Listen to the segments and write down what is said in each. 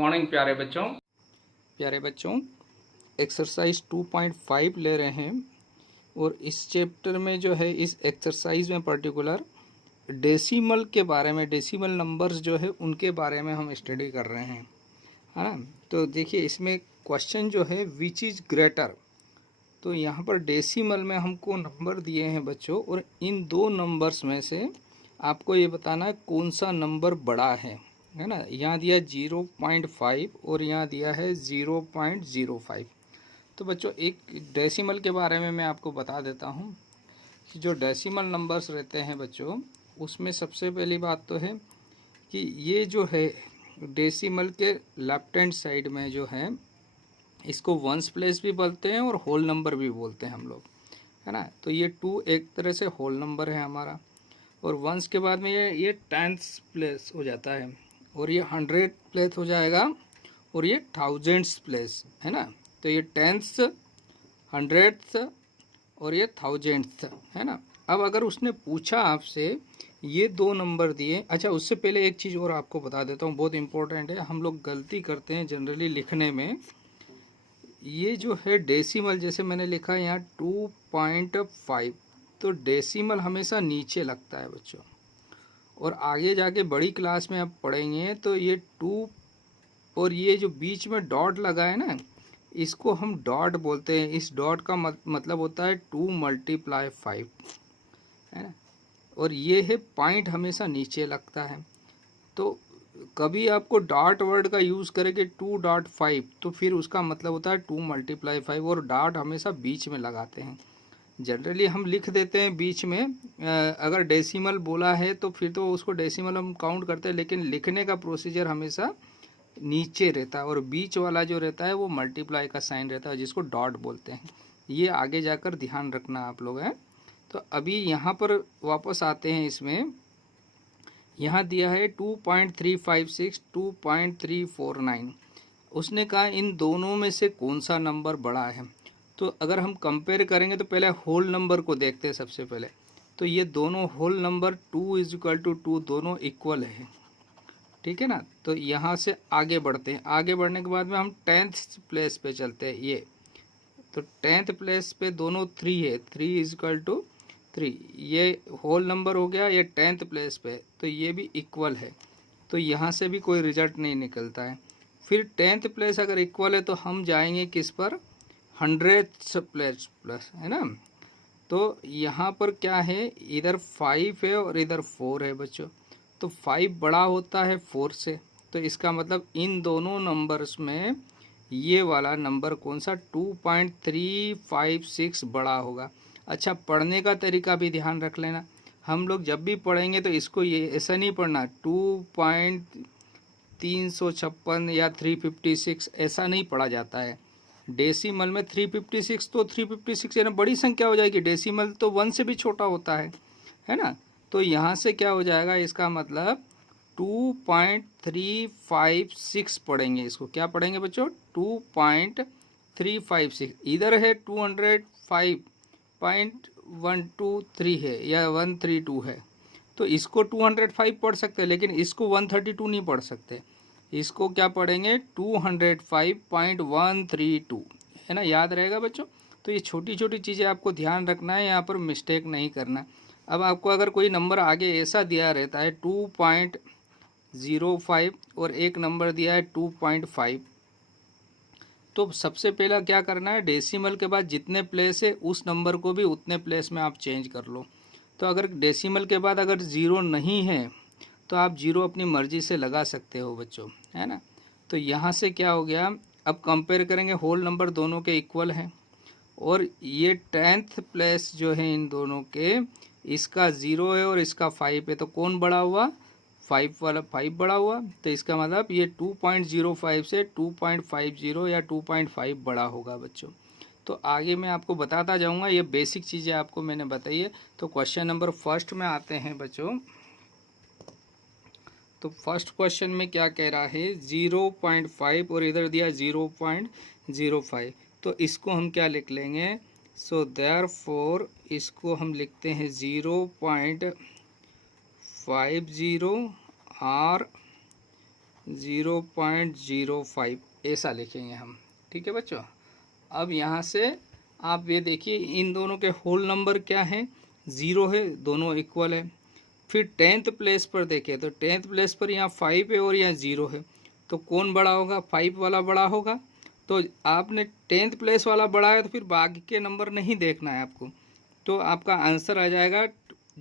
Morning प्यारे बच्चों exercise 2.5 ले रहे हैं और इस चैप्टर में जो है इस एक्सरसाइज में पर्टिकुलर डेसिमल के बारे में, डेसिमल नंबर्स जो है उनके बारे में हम स्टडी कर रहे हैं, है ना। तो देखिए इसमें क्वेश्चन जो है विच इज़ ग्रेटर, तो यहाँ पर डेसिमल में हमको नंबर दिए हैं बच्चों और इन दो नंबर्स में से आपको ये बताना है कौन सा नंबर बड़ा है ना। यहाँ दिया 0.5 और यहाँ दिया है 0.05। तो बच्चों एक डेसिमल के बारे में मैं आपको बता देता हूँ कि जो डेसिमल नंबर्स रहते हैं बच्चों उसमें सबसे पहली बात तो है कि ये जो है डेसिमल के लेफ्ट हैंड साइड में जो है इसको वंस प्लेस भी बोलते हैं और होल नंबर भी बोलते हैं हम लोग, है ना। तो ये 2 एक तरह से होल नंबर है हमारा और वंस के बाद में ये 10th प्लेस हो जाता है और ये 100 प्लेस हो जाएगा और ये 1000th प्लेस, है ना। तो ये 10th 100th और ये 1000th, है ना। अब अगर उसने पूछा आपसे ये दो नंबर दिए, अच्छा उससे पहले एक चीज़ और आपको बता देता हूँ, बहुत इंपॉर्टेंट है। हम लोग गलती करते हैं जनरली लिखने में, ये जो है डेसिमल जैसे मैंने लिखा है यहाँ 2.5, तो डेसिमल हमेशा नीचे लगता है बच्चों और आगे जाके बड़ी क्लास में आप पढ़ेंगे तो ये 2 और ये जो बीच में डॉट लगा है ना इसको हम डॉट बोलते हैं। इस डॉट का मतलब होता है 2 × 5, है ना। और ये है पॉइंट हमेशा नीचे लगता है। तो कभी आपको डॉट वर्ड का यूज़ करेंगे 2.5 तो फिर उसका मतलब होता है 2 × 5 और डॉट हमेशा बीच में लगाते हैं। जनरली हम लिख देते हैं बीच में, अगर डेसिमल बोला है तो फिर तो उसको डेसिमल हम काउंट करते हैं, लेकिन लिखने का प्रोसीजर हमेशा नीचे रहता है और बीच वाला जो रहता है वो मल्टीप्लाई का साइन रहता है जिसको डॉट बोलते हैं। ये आगे जाकर ध्यान रखना आप लोग हैं। तो अभी यहाँ पर वापस आते हैं, इसमें यहाँ दिया है 2.356 2.349। उसने कहा इन दोनों में से कौन सा नंबर बड़ा है। तो अगर हम कंपेयर करेंगे तो पहले होल नंबर को देखते हैं सबसे पहले। तो ये दोनों होल नंबर 2 = 2 दोनों इक्वल है, ठीक है ना। तो यहाँ से आगे बढ़ते हैं, आगे बढ़ने के बाद में हम 10th प्लेस पे चलते हैं। ये तो 10th प्लेस पे दोनों 3 है, 3 = 3, ये होल नंबर हो गया। ये 10th प्लेस पे तो ये भी इक्वल है, तो यहाँ से भी कोई रिजल्ट नहीं निकलता है। फिर 10th प्लेस अगर इक्वल है तो हम जाएंगे किस पर, 100th प्लेस प्लस, है ना। तो यहाँ पर क्या है, इधर 5 है और इधर 4 है बच्चों। तो 5 बड़ा होता है 4 से, तो इसका मतलब इन दोनों नंबर्स में ये वाला नंबर कौन सा 2.356 बड़ा होगा। अच्छा पढ़ने का तरीका भी ध्यान रख लेना, हम लोग जब भी पढ़ेंगे तो इसको ये ऐसा नहीं पढ़ना 2.356 या 356 ऐसा नहीं पढ़ा जाता है। डेसिमल में 356 तो 356 यानी बड़ी संख्या हो जाएगी, डेसिमल तो 1 से भी छोटा होता है ना। तो यहाँ से क्या हो जाएगा, इसका मतलब 2.356 पढ़ेंगे। इसको क्या पढ़ेंगे बच्चों, 2.356। इधर है 205.123 है या 132 है, तो इसको 205 पढ़ सकते हैं, लेकिन इसको 132 नहीं पढ़ सकते। इसको क्या पढ़ेंगे 205.132, है ना। याद रहेगा बच्चों। तो ये छोटी छोटी चीज़ें आपको ध्यान रखना है, यहाँ पर मिस्टेक नहीं करना। अब आपको अगर कोई नंबर आगे ऐसा दिया रहता है 2.05 और एक नंबर दिया है 2.5, तो सबसे पहला क्या करना है, डेसिमल के बाद जितने प्लेस है उस नंबर को भी उतने प्लेस में आप चेंज कर लो। तो अगर डेसिमल के बाद अगर 0 नहीं है तो आप 0 अपनी मर्ज़ी से लगा सकते हो बच्चों, है ना। तो यहाँ से क्या हो गया, अब कंपेयर करेंगे, होल नंबर दोनों के इक्वल हैं और ये 10th प्लेस जो है इन दोनों के, इसका 0 है और इसका 5 है, तो कौन बड़ा हुआ, 5 वाला 5 बड़ा हुआ। तो इसका मतलब ये 2.05 से 2.50 या 2.5 बड़ा होगा बच्चों। तो आगे मैं आपको बताता जाऊंगा, ये बेसिक चीज़ें आपको मैंने बताई है। तो क्वेश्चन नंबर फर्स्ट में आते हैं बच्चों। तो फर्स्ट क्वेश्चन में क्या कह रहा है, 0.5 और इधर दिया 0.05, तो इसको हम क्या लिख लेंगे, सो देयरफॉर इसको हम लिखते हैं 0.50 और 0.05 ऐसा लिखेंगे हम। ठीक है बच्चों। अब यहाँ से आप ये देखिए इन दोनों के होल नंबर क्या है, 0 है, दोनों इक्वल है। फिर 10th प्लेस पर देखें तो 10th प्लेस पर यहाँ 5 है और यहाँ 0 है, तो कौन बड़ा होगा, 5 वाला बड़ा होगा। तो आपने 10th प्लेस वाला बड़ा है तो फिर बाकी के नंबर नहीं देखना है आपको, तो आपका आंसर आ जाएगा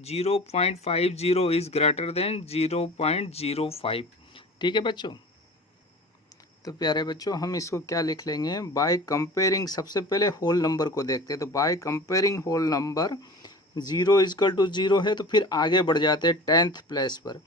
0.50 इज़ ग्रेटर देन 0.05। ठीक है बच्चों। तो प्यारे बच्चों हम इसको क्या लिख लेंगे, बाय कंपेयरिंग, सबसे पहले होल नंबर को देखते हैं। तो बाय कंपेयरिंग होल नंबर 0 है, तो फिर आगे बढ़ जाते हैं 10th प्लेस पर।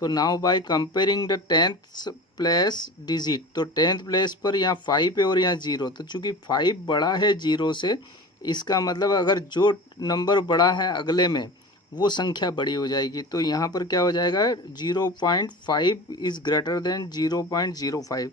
तो now by comparing the 10th place digit, तो 10th प्लेस पर यहाँ 5 है और यहाँ 0, तो चूंकि 5 बड़ा है 0 से, इसका मतलब अगर जो नंबर बड़ा है अगले में वो संख्या बड़ी हो जाएगी। तो यहाँ पर क्या हो जाएगा, 0.5 इज़ ग्रेटर देन 0.05।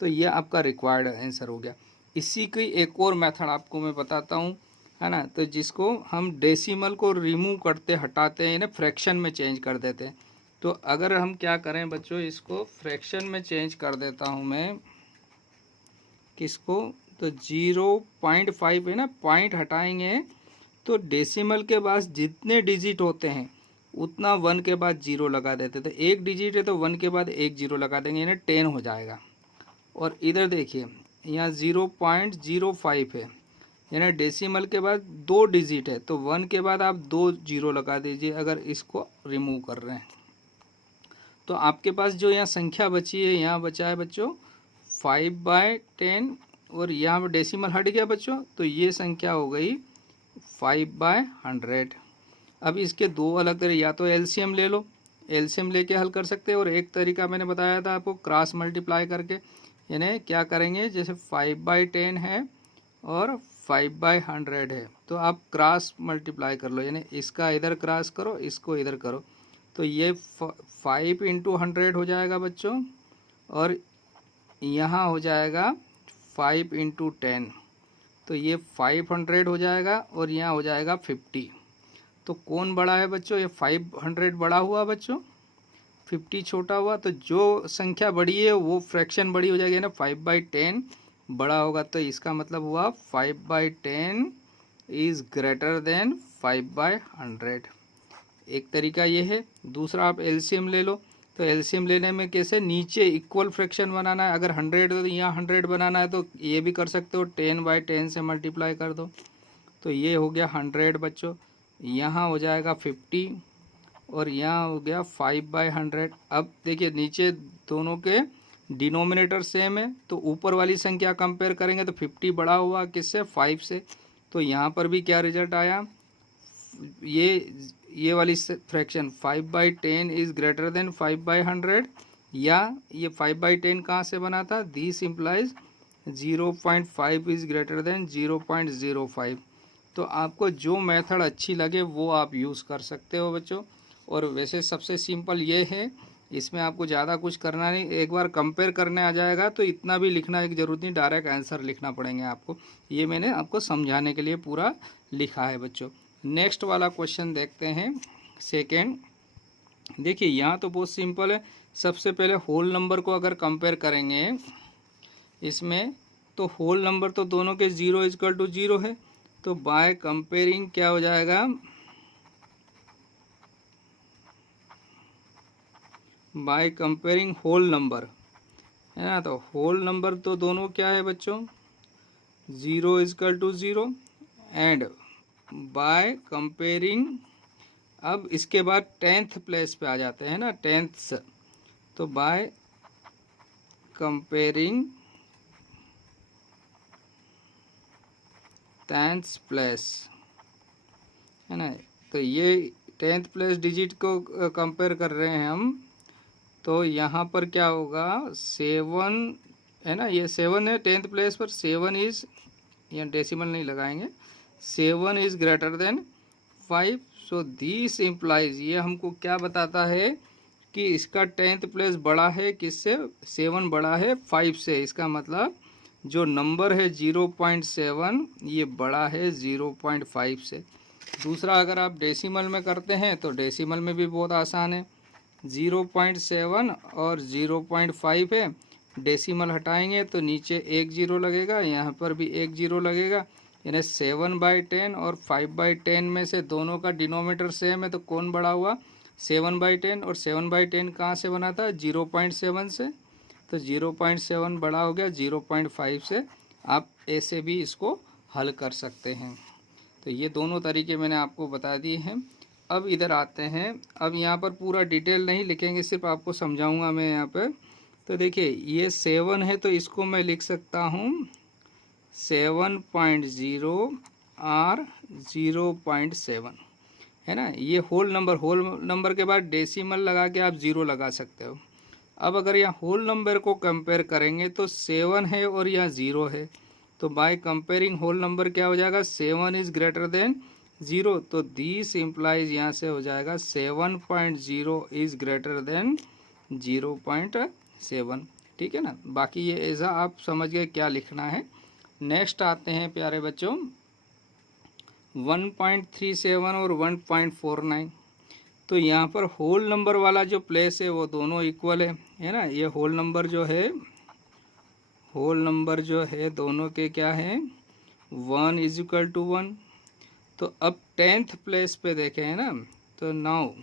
तो ये आपका रिक्वायर्ड आंसर हो गया। इसी की एक और मेथड आपको मैं बताता हूँ, है ना, तो जिसको हम डेसिमल को रिमूव करते हटाते हैं, इन्हें फ्रैक्शन में चेंज कर देते हैं। तो अगर हम क्या करें बच्चों, इसको फ्रैक्शन में चेंज कर देता हूँ मैं, किसको, तो 0.5 है ना, पॉइंट हटाएंगे तो डेसिमल के बाद जितने डिजिट होते हैं उतना 1 के बाद 0 लगा देते। तो एक डिजिट है तो 1 के बाद एक 0 लगा देंगे, यानी 10 हो जाएगा। और इधर देखिए यहाँ 0.05 है, यानी डेसिमल के बाद 2 डिजिट है, तो 1 के बाद आप 2 0 लगा दीजिए अगर इसको रिमूव कर रहे हैं। तो आपके पास जो यहाँ संख्या बची है, यहाँ बचा है बच्चों 5/10, और यहाँ पर डेसिमल हट गया बच्चों, तो ये संख्या हो गई 5/100। अब इसके दो अलग तरीके, या तो एलसीएम ले लो, एलसीएम लेके हल कर सकते हैं, और एक तरीका मैंने बताया था आपको क्रॉस मल्टीप्लाई करके, यानी क्या करेंगे, जैसे 5/10 है और 5/100 है, तो आप क्रॉस मल्टीप्लाई कर लो, यानी इसका इधर क्रॉस करो, इसको इधर करो, तो ये 5 × 100 हो जाएगा बच्चों, और यहाँ हो जाएगा 5 × 10, तो ये 500 हो जाएगा, और यहाँ हो जाएगा 50। तो कौन बड़ा है बच्चों, ये 500 बड़ा हुआ बच्चों, 50 छोटा हुआ। तो जो संख्या बड़ी है वो फ्रैक्शन बड़ी हो जाएगी ना, 5/10 बड़ा होगा, तो इसका मतलब हुआ 5/10 इज़ ग्रेटर देन 5/100। एक तरीका ये है। दूसरा आप एलसीएम ले लो, तो एलसीएम लेने में कैसे, नीचे इक्वल फ्रैक्शन बनाना है, अगर 100 है तो यहाँ 100 बनाना है, तो ये भी कर सकते हो, 10/10 से मल्टीप्लाई कर दो, तो ये हो गया 100 बच्चों, यहाँ हो जाएगा 50, और यहाँ हो गया 5/100। अब देखिए नीचे दोनों के डिनोमिनेटर सेम है, तो ऊपर वाली संख्या कंपेयर करेंगे तो 50 बड़ा हुआ किससे, 5 से। तो यहाँ पर भी क्या रिजल्ट आया, ये वाली फ्रैक्शन 5/10 इज़ ग्रेटर देन 5/100, या ये 5/10 कहाँ से बना था, this implies 0.5 is greater than 0.05। तो आपको जो मेथड अच्छी लगे वो आप यूज़ कर सकते हो बच्चों। और वैसे सबसे सिंपल ये है, इसमें आपको ज़्यादा कुछ करना नहीं, एक बार कंपेयर करने आ जाएगा तो इतना भी लिखना की ज़रूरत नहीं, डायरेक्ट आंसर लिखना पड़ेंगे आपको। ये मैंने आपको समझाने के लिए पूरा लिखा है बच्चों। नेक्स्ट वाला क्वेश्चन देखते हैं, सेकेंड। देखिए यहाँ तो बहुत सिंपल है। सबसे पहले होल नंबर को अगर कंपेयर करेंगे इसमें, तो होल नंबर तो दोनों के 0 है, तो बाय कंपेयरिंग क्या हो जाएगा, बाय कंपेयरिंग होल नंबर, है ना, तो होल नंबर तो दोनों क्या है बच्चों, 0 एंड बाय कंपेयरिंग, अब इसके बाद 10th प्लेस पे आ जाते हैं ना, 10th, तो बाय कंपेयरिंग 10th प्लेस, है ना, तो ये 10th प्लेस डिजिट को कंपेयर कर रहे हैं हम, तो यहाँ पर क्या होगा, 7 है ना, ये 7 है 10th प्लेस पर, 7 इज़, यहाँ डेसिमल नहीं लगाएंगे, 7 is greater than 5। So this implies, ये हमको क्या बताता है कि इसका 10th प्लेस बड़ा है किससे, 7 बड़ा है 5 से। इसका मतलब जो नंबर है 0.7 ये बड़ा है 0.5 से। दूसरा अगर आप डेसिमल में करते हैं तो डेसिमल में भी बहुत आसान है। 0.7 और 0.5 है। डेसिमल हटाएंगे तो नीचे 1 जीरो लगेगा, यहाँ पर भी 1 जीरो लगेगा, यानी 7/10 और 5/10 में से दोनों का डिनोमीटर सेम है, तो कौन बड़ा हुआ? 7/10। और 7/10 कहाँ से बना था? 0.7 से, तो 0.7 बड़ा हो गया 0.5 से। आप ऐसे भी इसको हल कर सकते हैं। तो ये दोनों तरीके मैंने आपको बता दिए हैं। अब इधर आते हैं। अब यहाँ पर पूरा डिटेल नहीं लिखेंगे, सिर्फ आपको समझाऊंगा मैं यहाँ पर। तो देखिए ये 7 है, तो इसको मैं लिख सकता हूँ 7.0 और 0.7, है ना। ये होल नंबर के बाद डेसिमल लगा के आप 0 लगा सकते हो। अब अगर यहाँ होल नंबर को कंपेयर करेंगे तो 7 है और यहाँ 0 है, तो बाय कंपेयरिंग होल नंबर क्या हो जाएगा? 7 इज ग्रेटर देन 0, तो दिस इम्प्लाइज यहाँ से हो जाएगा 7.0 इज ग्रेटर देन 0.7। ठीक है ना। बाकी ये ऐसा आप समझ गए क्या लिखना है। नेक्स्ट आते हैं प्यारे बच्चों 1.37 और 1.49। तो यहाँ पर होल नंबर वाला जो प्लेस है वो दोनों इक्वल है ना। ये होल नंबर जो है दोनों के क्या है? 1 इज इक्वल टू 1। तो अब 10th प्लेस पे देखें, है ना, तो 9,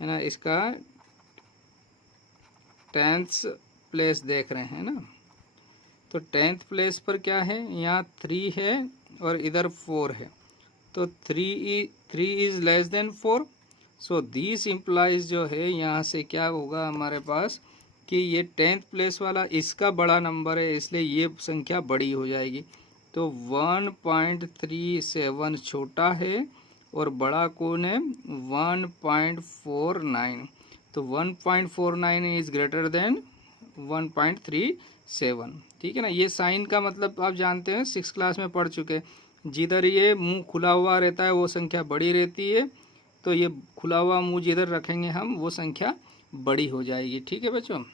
है ना, इसका 10th प्लेस देख रहे हैं ना। तो 10th प्लेस पर क्या है? यहाँ 3 है और इधर 4 है, तो 3 is less than 4। So this implies जो है यहाँ से क्या होगा हमारे पास कि ये 10th प्लेस वाला इसका बड़ा नंबर है, इसलिए ये संख्या बड़ी हो जाएगी। तो 1.37 छोटा है और बड़ा कौन है? 1.49। तो 1.49 इज ग्रेटर देन 1.37। ठीक है ना। ये साइन का मतलब आप जानते हैं, 6th क्लास में पढ़ चुके हैं। जिधर ये मुंह खुला हुआ रहता है वो संख्या बड़ी रहती है, तो ये खुला हुआ मुंह जिधर रखेंगे हम वो संख्या बड़ी हो जाएगी। ठीक है बच्चों।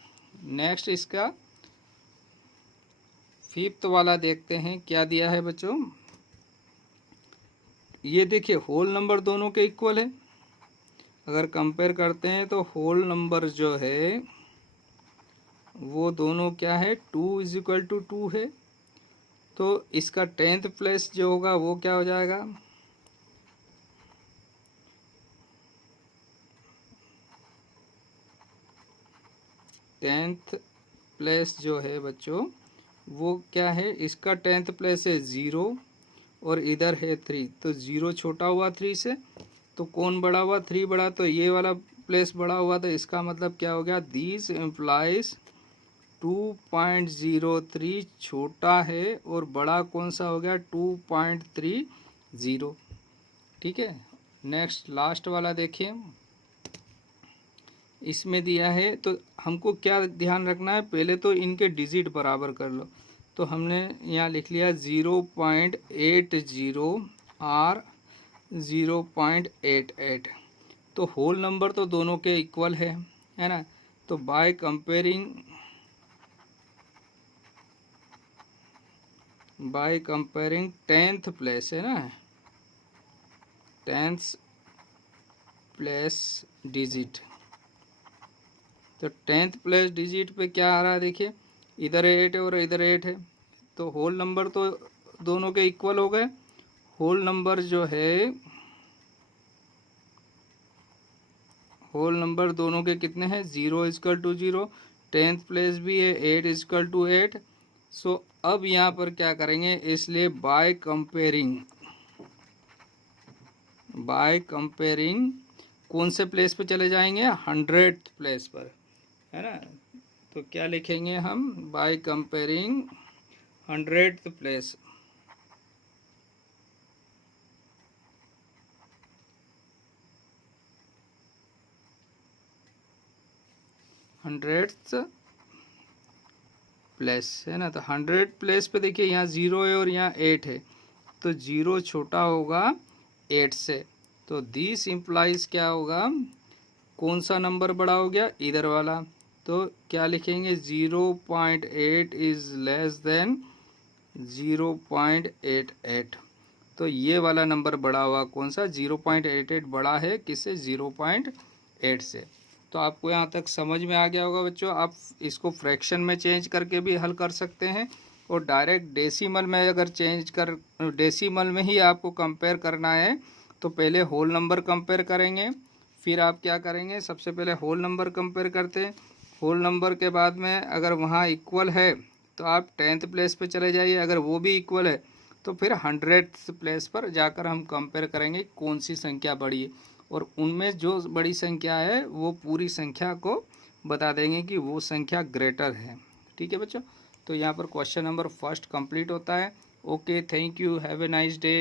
नेक्स्ट इसका 5th वाला देखते हैं क्या दिया है बच्चों। ये देखिए होल नंबर दोनों के इक्वल है। अगर कंपेयर करते हैं तो होल नंबर जो है वो दोनों क्या है? 2 इज इक्वल टू 2 है। तो इसका 10th प्लेस जो होगा वो क्या हो जाएगा? 10th प्लेस जो है बच्चों वो क्या है? इसका 10th प्लेस है 0 और इधर है 3, तो 0 छोटा हुआ 3 से, तो कौन बड़ा हुआ? 3 बड़ा, तो ये वाला प्लेस बड़ा हुआ, तो इसका मतलब क्या हो गया? दिस इम्प्लाइज 2.03 छोटा है और बड़ा कौन सा हो गया? 2.30। ठीक है। नेक्स्ट लास्ट वाला देखिए, इसमें दिया है तो हमको क्या ध्यान रखना है? पहले तो इनके डिजिट बराबर कर लो। तो हमने यहाँ लिख लिया 0.80 और 0.88। तो होल नंबर तो दोनों के इक्वल है ना। तो बाय कंपेयरिंग 10th प्लेस है ना, 10th प्लेस डिजिट, तो 10th प्लेस डिजिट पे क्या आ रहा है? देखिए इधर 8 है और इधर 8 है, तो होल नंबर तो दोनों के इक्वल हो गए। होल नंबर जो है, होल नंबर दोनों के कितने हैं? 0 इजकल टू 0, 10th प्लेस भी है, 8 इजकल टू 8। सो अब यहाँ पर क्या करेंगे? इसलिए बाय कंपेयरिंग कौन से प्लेस पे चले जाएंगे? 100th प्लेस पर, है ना। तो क्या लिखेंगे हम? By comparing 100th place, 100th place, है ना। तो 100th प्लेस पे देखिए यहाँ 0 है और यहाँ 8 है, तो 0 छोटा होगा 8 से, तो दिस इम्प्लाइज क्या होगा? कौन सा नंबर बड़ा हो गया? इधर वाला। तो क्या लिखेंगे? 0.8 इज लेस देन 0.88। तो ये वाला नंबर बड़ा हुआ कौन सा? 0.88 बड़ा है किससे? 0.8 8 से। तो आपको यहाँ तक समझ में आ गया होगा बच्चों। आप इसको फ्रैक्शन में चेंज करके भी हल कर सकते हैं और डायरेक्ट डेसिमल में अगर डेसिमल में ही आपको कंपेयर करना है तो पहले होल नंबर कंपेयर करेंगे, फिर आप क्या करेंगे, सबसे पहले होल नंबर कंपेयर करते हैं। होल नंबर के बाद में अगर वहाँ इक्वल है तो आप 10th प्लेस पे चले जाइए, अगर वो भी इक्वल है तो फिर 100th प्लेस पर जाकर हम कंपेयर करेंगे कौन सी संख्या बड़ी है, और उनमें जो बड़ी संख्या है वो पूरी संख्या को बता देंगे कि वो संख्या ग्रेटर है। ठीक है बच्चों, तो यहाँ पर क्वेश्चन नंबर फर्स्ट कंप्लीट होता है। Okay, thank you, have a nice day.